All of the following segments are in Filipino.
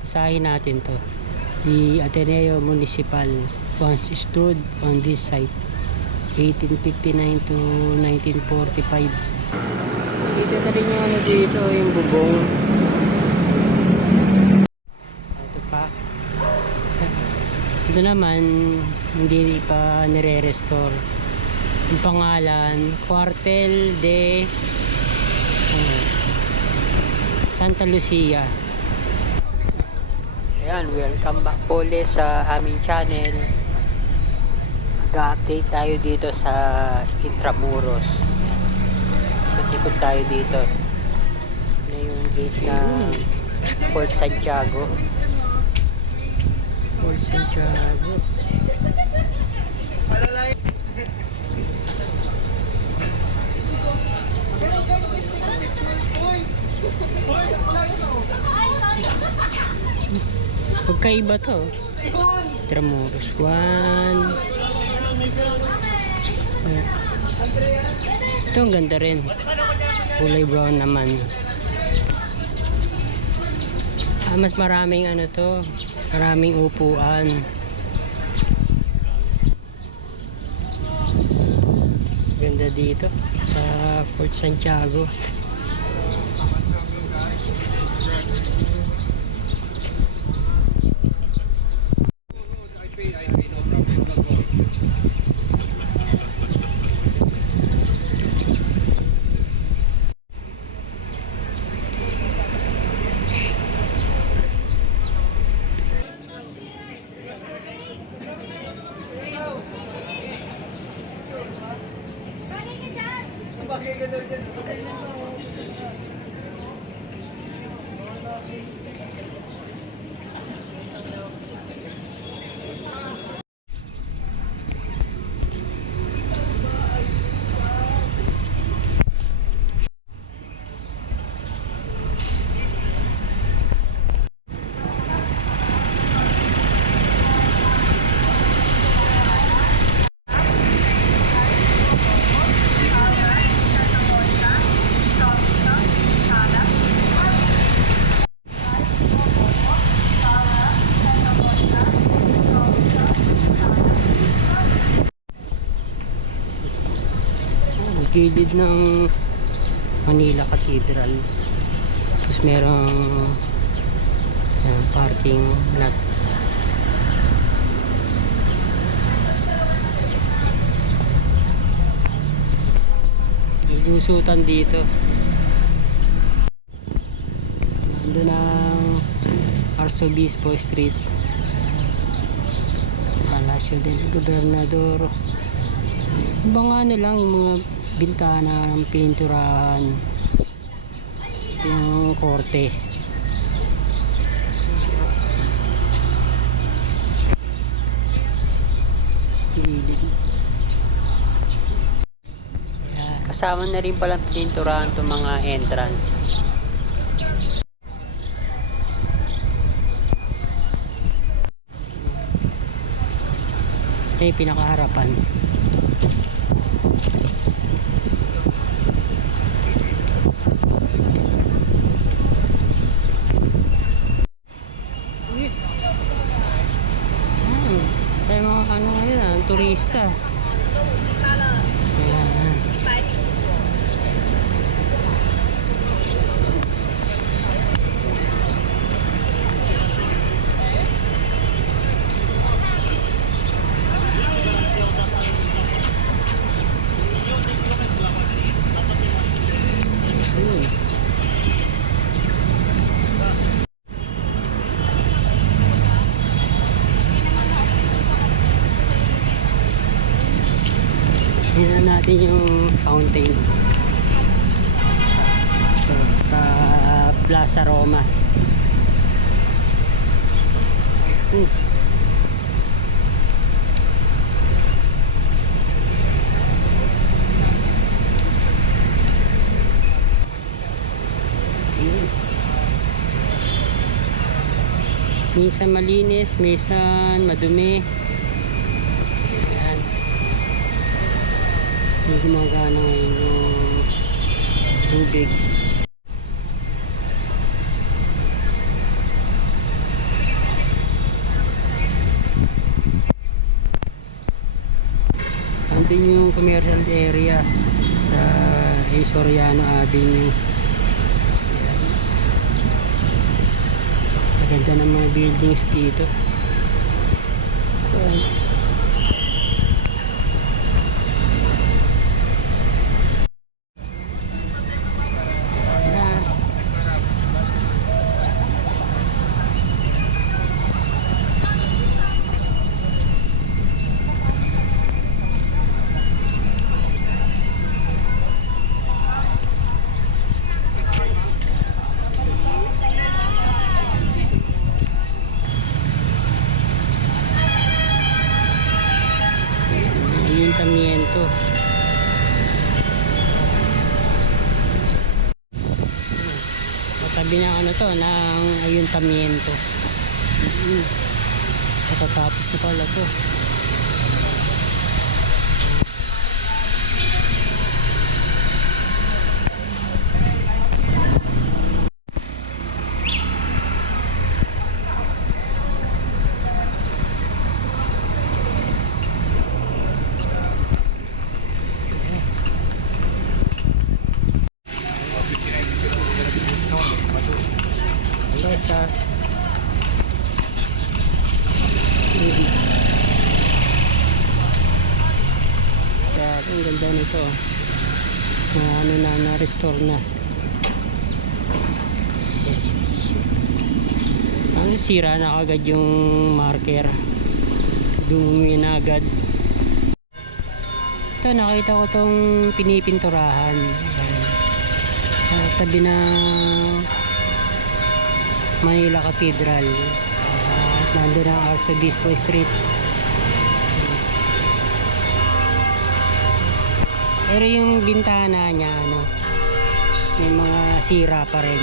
Basahin natin to. The Ateneo Municipal once stood on this site 1859 to 1945. Dito na rin yung ano dito, yung bubong. Ito pa. Ito naman hindi pa nire-restore. Yung pangalan Cuartel de Santa Lucia. Ayan, welcome back po ulit sa aming channel. Mag-update tayo dito sa Intramuros. Ikot tayo dito. Na yung gate ng Fort Santiago. Fort Santiago. Pagkaiba to. Intramuros 1. Ito ang ganda rin. Kulay brown naman. Mas maraming ano to. Maraming upuan. Ganda dito sa Fort Santiago. Gilid ng Manila Cathedral. Tapos merong parking lot. Ilusutan dito. Nandun ang Arzobispo Street, Palacio del Gobernador. Ibang ano lang yung mga bintana ng pininturahan, yung korte. Kasama na rin palang pininturahan itong mga entrance. Ito yung pinakaharapan. Ano ngayon, turista. Tingnan natin yung fountain sa Plaza Roma. Minsan malinis, minsan madumi. Hindi gumagana ngayon yung tubig. Andun yung commercial area sa Soriano Avenue. Ayan. Maganda ng mga buildings dito. Ayan. Ayuntamiento. Katabi ng ano to, ng ayuntamiento. Matatapos na pala to. Sa ang ganda nito ano na restore na ang sira na agad yung marker, dumumi na agad. Ito nakita ko tong pinipinturahan tabi na Manila Cathedral at nandun ang Arzobispo Street. Pero yung bintana niya ano, may mga sira pa rin.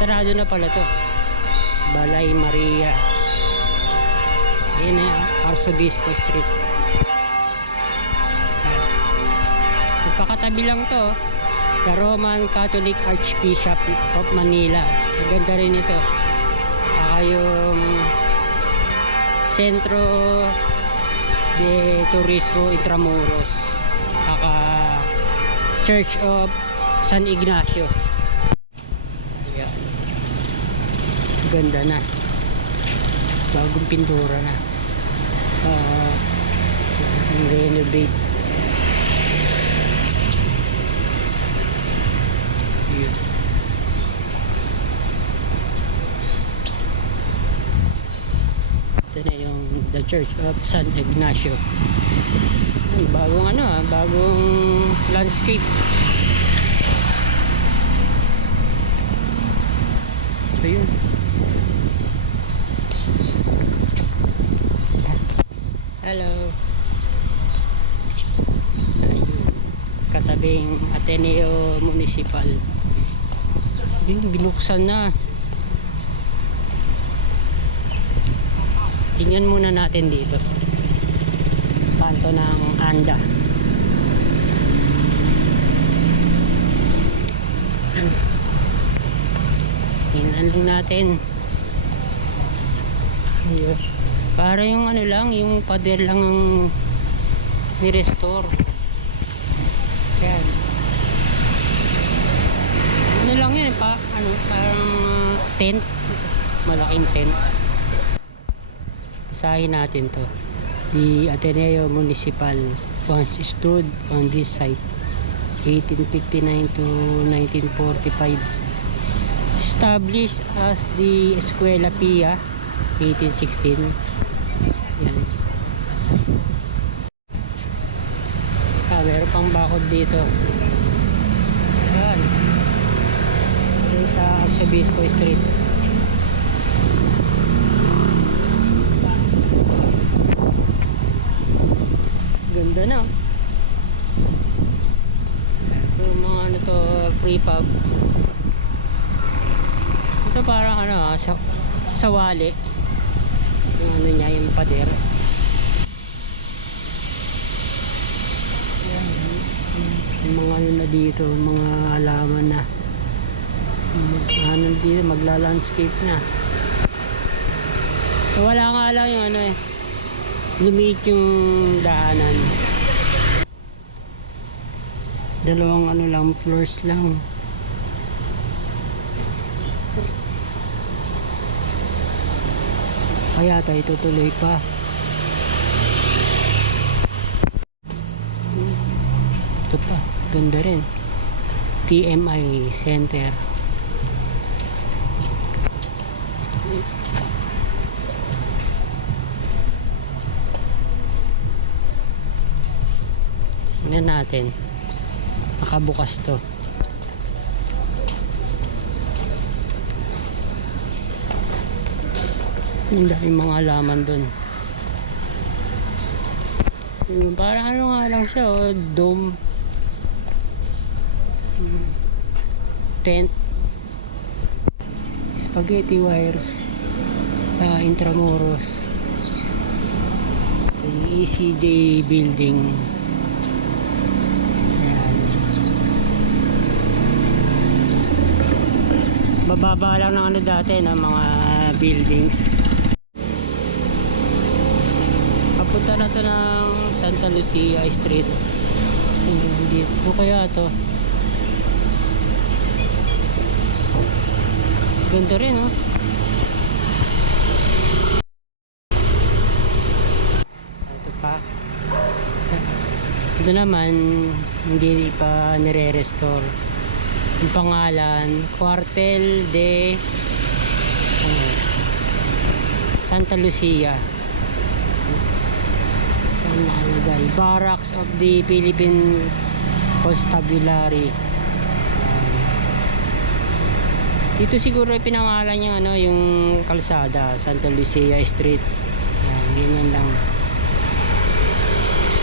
Sarado na pala to. Balay Maria. Ayan na Arzobispo Street. Magkakatabi lang to, the Roman Catholic Archbishop of Manila. Maganda rin ito. Saka yung Centro de Turismo Intramuros, saka Church of San Ignacio. Ayan. Ganda na, bagong pintura na, renovate. Ito na yung the Church of San Ignacio. Ay, bagong ano bagong landscape. Ito yun. Hello. Ayun. Katabing Ateneo Municipal. Ayun, binuksan na. Tingnan muna natin dito. Kanto ng Anda. Tingnan lang natin. Ayun. Para yung ano lang, yung pader lang ang ni-restore. Yan. Ano lang yun, parang tent. Malaking tent. Basahin natin to. The Ateneo Municipal once stood on this site 1859 to 1945. Established as the Escuela Pia 1816. Yan. Meron pang bakod dito. Yan. Ito sa Arzobispo Street. Ganda na. Ito mga ano to, prefab. Ito parang ano, sa wali. Yung ano niya, yung pader. Ayan, yung mga ano na dito, mga halaman na. Ano dito, magla-landscape na. So, wala nga lang yung ano lumiit yung daanan. Dalawang ano lang, floors lang. Kaya tayo tutuloy pa. Ito pa, ganda rin. TMI Center. Tingnan natin. Nakabukas to. Ang daming mga halaman dun. Parang ano nga lang siya, dome. Tent. Spaghetti wires. Intramuros. Yung ECJ building. Ayan. Bababa lang ng ano dati ng mga buildings. Papunta na to ng Santa Lucia Street. Dito kaya to. Ganda rin, oh. Ito pa. Ito naman hindi pa nire-restore. Yung pangalan, Cuartel de Santa Lucia. Barracks of the Philippine Constabulary. Dito siguro ay pinangalan yung ano, yung kalsada, Santa Lucia Street. Yan, ganyan lang.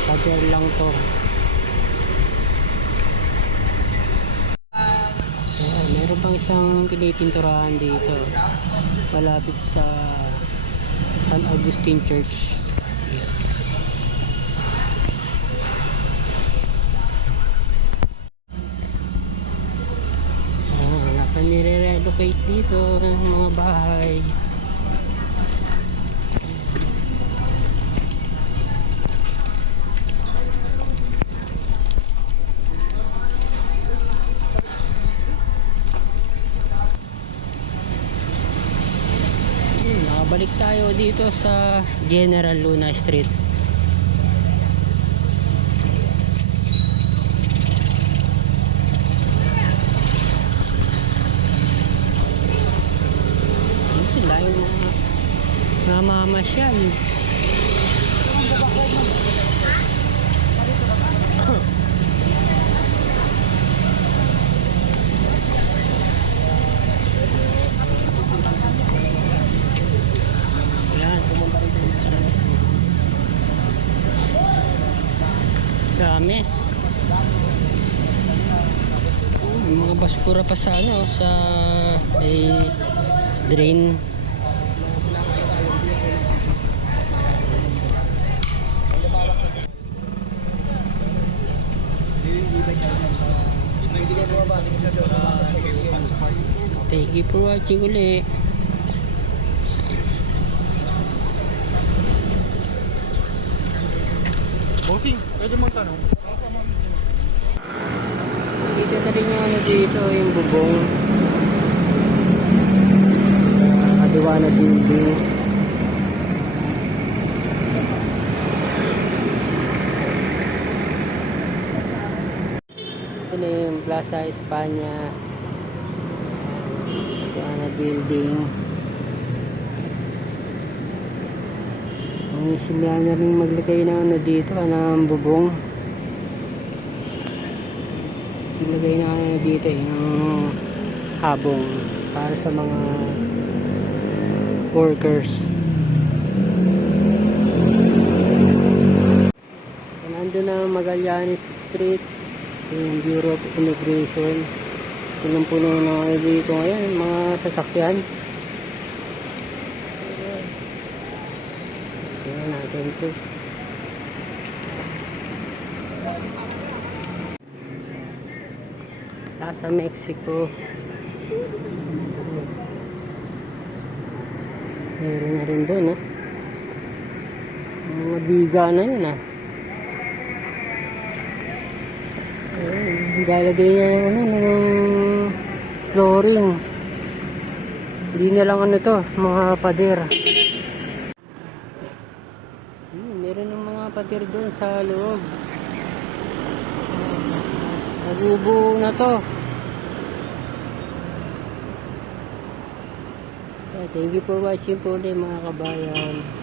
Pader lang to. Ayan, meron pang isang pinipinturahan dito. Malapit sa San Agustin Church. Nire-relocate dito ng mga bahay. Nakabalik tayo dito sa General Luna Street. Namamasyal. Ayan, pumunta rin dito. Dami. May mga basura pa sa ano, sa drain. Thank you for watching ulit. Bossing, pwede mong tanong? Dito na rin yung ano dito, yung bubong. Kadiwana building. Ito na yung Plaza España. Kadiwana building. Ang simula na rin maglagay ng ano dito, ng bubong. Ilagay na ano dito yung habong para sa mga workers. Nandun na Magallanes Street, yung Bureau of Immigration. Punong-puno na ano dito ngayon, mga sasakyan. dito. Sa Mexico. Meron na rin doon, ha? Mga biga na yun, ha? Lalagay niya ng flooring. Hindi na lang ano to, mga pader. Meron ng mga pader doon sa loob. Nabubuo na to. Thank you for watching po ulit mga kabayan.